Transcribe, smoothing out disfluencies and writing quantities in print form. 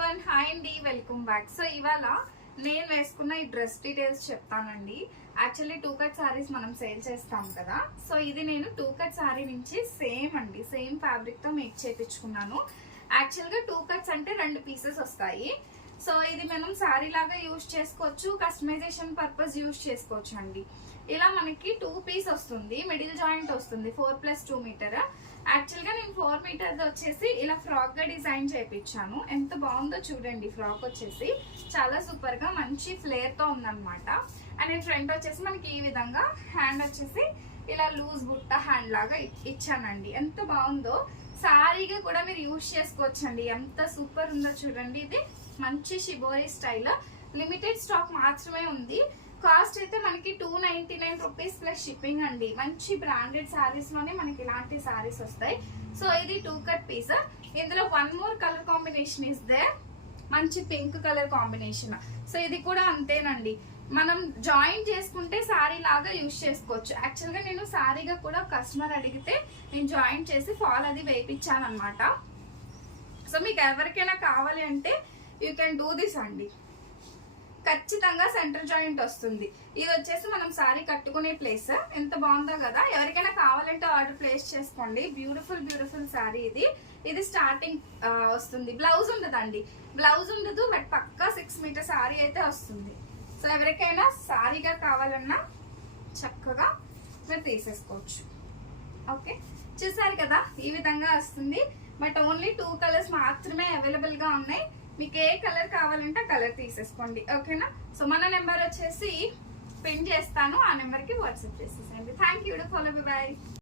Everyone, hi అండి, welcome back. So ఇవాళ నేను వేసుకున్న ఈ డ్రెస్ డీటెయిల్స్ చెప్తానండి. యాక్చువల్లీ 2 కట్ సారీస్ మనం సేల్ చేస్తాం కదా. సో ఇది నేను 2 కట్ సారీ నుంచి సేమ్ ఫ్యాబ్రిక్ తో మేక్ చేయించుకున్నాను. యాక్చువల్గా 2 కట్స్ అంటే 2 పీసెస్ వస్తాయి. సో ఇది మనం సారీ లాగా యూజ్ చేసుకోవచ్చు, కస్టమైజేషన్ పర్పస్ యూజ్ చేసుకోవచ్చు అండి. ఇలా మనకి 2 పీస్ వస్తుంది, మిడిల్ జాయింట్ వస్తుంది 4+2 మీటర్. యాక్చువల్ గా నేను 4 మీటర్ వచ్చేసి ఇలా ఫ్రాక్ గా డిజైన్ చేయించాను. ఎంత బాగుందో చూడండి. ఫ్రాక్ వచ్చేసి చాలా సూపర్ గా మంచి ఫ్లేర్ తో ఉందన్నమాట. అండ్ నేను ఫ్రంట్ వచ్చేసి మనకి ఈ విధంగా, హ్యాండ్ వచ్చేసి ఇలా లూజ్ బుట్ట హ్యాండ్ లాగా ఇచ్చానండి. ఎంత బాగుందో. సారీగా కూడా మీరు యూజ్ చేసుకోవచ్చు అండి. ఎంత సూపర్ ఉందో చూడండి. ఇది మంచి షిబోరి స్టైల్, లిమిటెడ్ స్టాక్ మాత్రమే ఉంది. కాస్ట్ అయితే మనకి 299 రూపీస్ ప్లస్ షిప్పింగ్ అండి. మంచి బ్రాండెడ్ సారీస్ లోనే మనకి ఇలాంటి సారీస్ వస్తాయి. సో ఇది 2 కట్ పీస్. ఇందులో 1 more colour combination is there, మంచి పింక్ కలర్ కాంబినేషన్. సో ఇది కూడా అంతేనండి, మనం జాయిన్ చేసుకుంటే సారీ లాగా యూజ్ చేసుకోవచ్చు. యాక్చువల్ గా నేను సారీగా కూడా కస్టమర్ అడిగితే నేను జాయిన్ చేసి ఫాల్ అది వేయించాను అనమాట. సో మీకు ఎవరికైనా కావాలి అంటే యూ కెన్ డూ దిస్ అండి. ఖచ్చితంగా సెంటర్ జాయింట్ వస్తుంది. ఇది వచ్చేసి మనం సారీ కట్టుకునే ప్లేస్. ఎంత బాగుందో కదా. ఎవరికైనా కావాలంటే ఆర్డర్ ప్లేస్ చేసుకోండి. బ్యూటిఫుల్ సారీ ఇది. ఇది స్టార్టింగ్ వస్తుంది. బ్లౌజ్ ఉండదండి, బ్లౌజ్ ఉండదు, బట్ పక్కా 6 మీటర్ సారీ అయితే వస్తుంది. సో ఎవరికైనా సారీగా కావాలన్నా చక్కగా మీరు తీసేసుకోవచ్చు. ఓకే, చూసారు కదా, ఈ విధంగా వస్తుంది. బట్ ఓన్లీ 2 కలర్స్ మాత్రమే అవైలబుల్ గా ఉన్నాయి. మీకు ఏ కలర్ కావాలంటే ఆ కలర్ తీసేసుకోండి. ఓకేనా. సో మన నెంబర్ వచ్చేసి పిన్ చేస్తాను, ఆ నెంబర్కి వాట్సాప్ చేసేసేయండి. Thank you. Follow, bye.